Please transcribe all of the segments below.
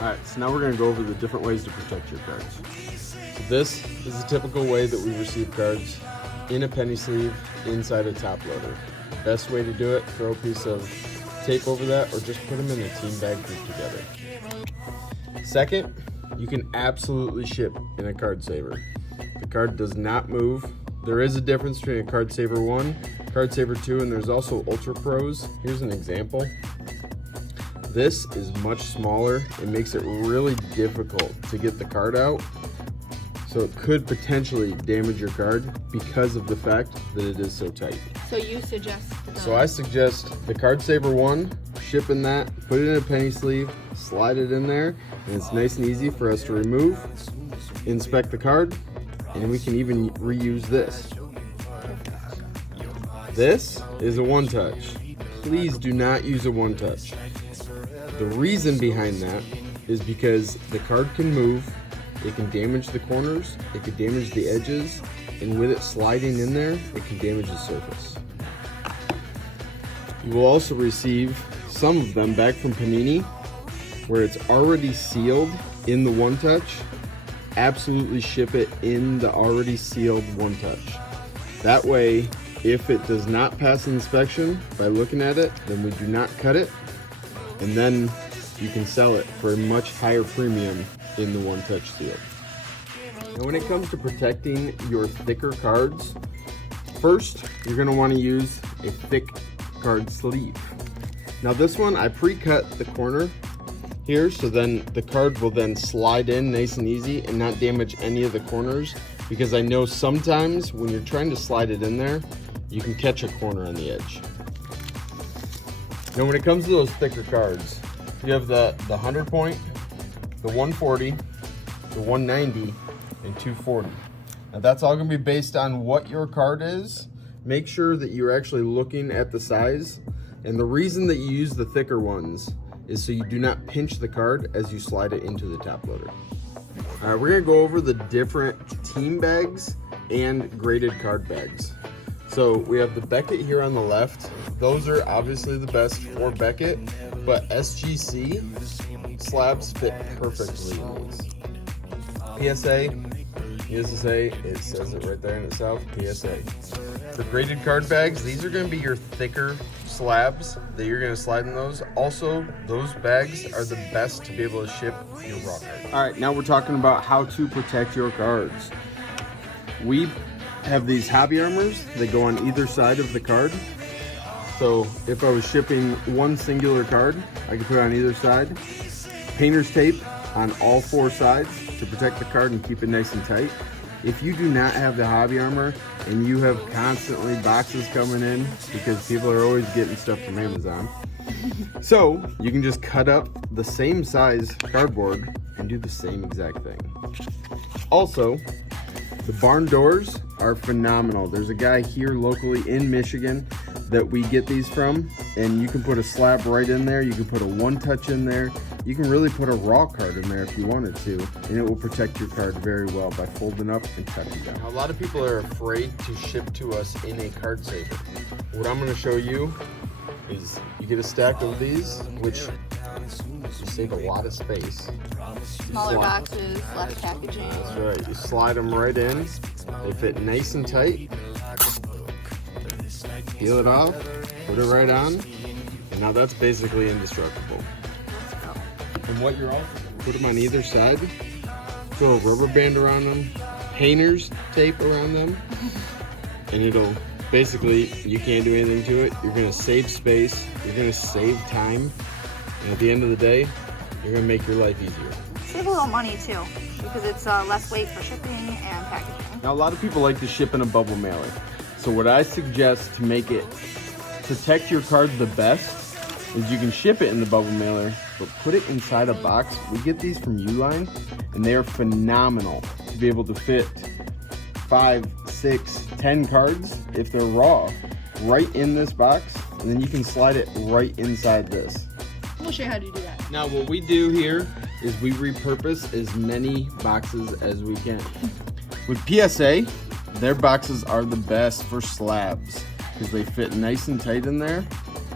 Alright, so now we're going to go over the different ways to protect your cards. So this is a typical way that we receive cards in a penny sleeve inside a top loader. Best way to do it, throw a piece of tape over that or just put them in a team bag group together. Second, you can absolutely ship in a card saver. The card does not move. There is a difference between a card saver 1, card saver 2, and there's also Ultra Pros. Here's an example. This is much smaller. It makes it really difficult to get the card out. So it could potentially damage your card because of the fact that it is so tight. So you suggest So I suggest the Card Saver 1, ship in that, put it in a penny sleeve, slide it in there, and it's nice and easy for us to remove, inspect the card, and we can even reuse this. This is a one-touch. Please do not use a one-touch. The reason behind that is because the card can move, it can damage the corners, it can damage the edges, and with it sliding in there, it can damage the surface. You will also receive some of them back from Panini where it's already sealed in the one touch. Absolutely ship it in the already sealed one touch. That way, if it does not pass inspection by looking at it, then we do not cut it, and then you can sell it for a much higher premium in the one touch seal. Now when it comes to protecting your thicker cards, first you're going to want to use a thick card sleeve. Now this one I pre-cut the corner here so then the card will then slide in nice and easy and not damage any of the corners, because I know sometimes when you're trying to slide it in there you can catch a corner on the edge. Now when it comes to those thicker cards, you have the 100 point, the 140, the 190, and 240. Now that's all going to be based on what your card is. Make sure that you're actually looking at the size, and the reason that you use the thicker ones is so you do not pinch the card as you slide it into the top loader. All right, we're going to go over the different team bags and graded card bags. So we have the Beckett here on the left. Those are obviously the best for Beckett, but SGC slabs fit perfectly in these. PSA, needless to say, it says it right there in itself, PSA. For graded card bags, these are going to be your thicker slabs that you're going to slide in those. Also, those bags are the best to be able to ship your raw card. All right, now we're talking about how to protect your cards. We have these hobby armors that go on either side of the card. So if I was shipping one singular card, I could put it on either side. Painter's tape on all four sides to protect the card and keep it nice and tight. If you do not have the hobby armor and you have constantly boxes coming in because people are always getting stuff from Amazon, so you can just cut up the same size cardboard and do the same exact thing. Also, the barn doors are phenomenal. There's a guy here locally in Michigan that we get these from, and you can put a slab right in there, you can put a one touch in there, you can really put a raw card in there if you wanted to, and it will protect your card very well by folding up and cutting down. Now, a lot of people are afraid to ship to us in a card saver. What I'm going to show you is you get a stack of these, which you save a lot of space. Smaller boxes, less packaging. That's right. You slide them right in. They fit nice and tight. Peel it off, put it right on, and now that's basically indestructible. And what you're also put them on either side, throw a rubber band around them, painter's tape around them, and it'll basically, you can't do anything to it. You're going to save space, you're going to save time, and at the end of the day, you're going to make your life easier. Save a little money too, because it's less weight for shipping and packaging. Now a lot of people like to ship in a bubble mailer. So what I suggest to make it protect your card the best is you can ship it in the bubble mailer, but put it inside a box. We get these from Uline, and they are phenomenal to be able to fit 5, 6, 10 cards if they're raw right in this box, and then you can slide it right inside this. We'll show you how to do that. Now what we do here is we repurpose as many boxes as we can. With PSA, their boxes are the best for slabs because they fit nice and tight in there.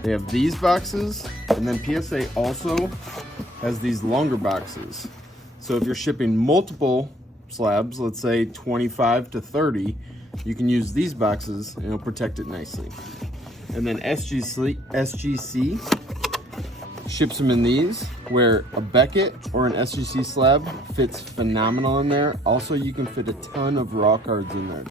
They have these boxes, and then PSA also has these longer boxes. So if you're shipping multiple slabs, let's say 25 to 30, you can use these boxes and it'll protect it nicely. And then SGC ships them in these, where a Beckett or an SGC slab fits phenomenal in there. Also, you can fit a ton of raw cards in there.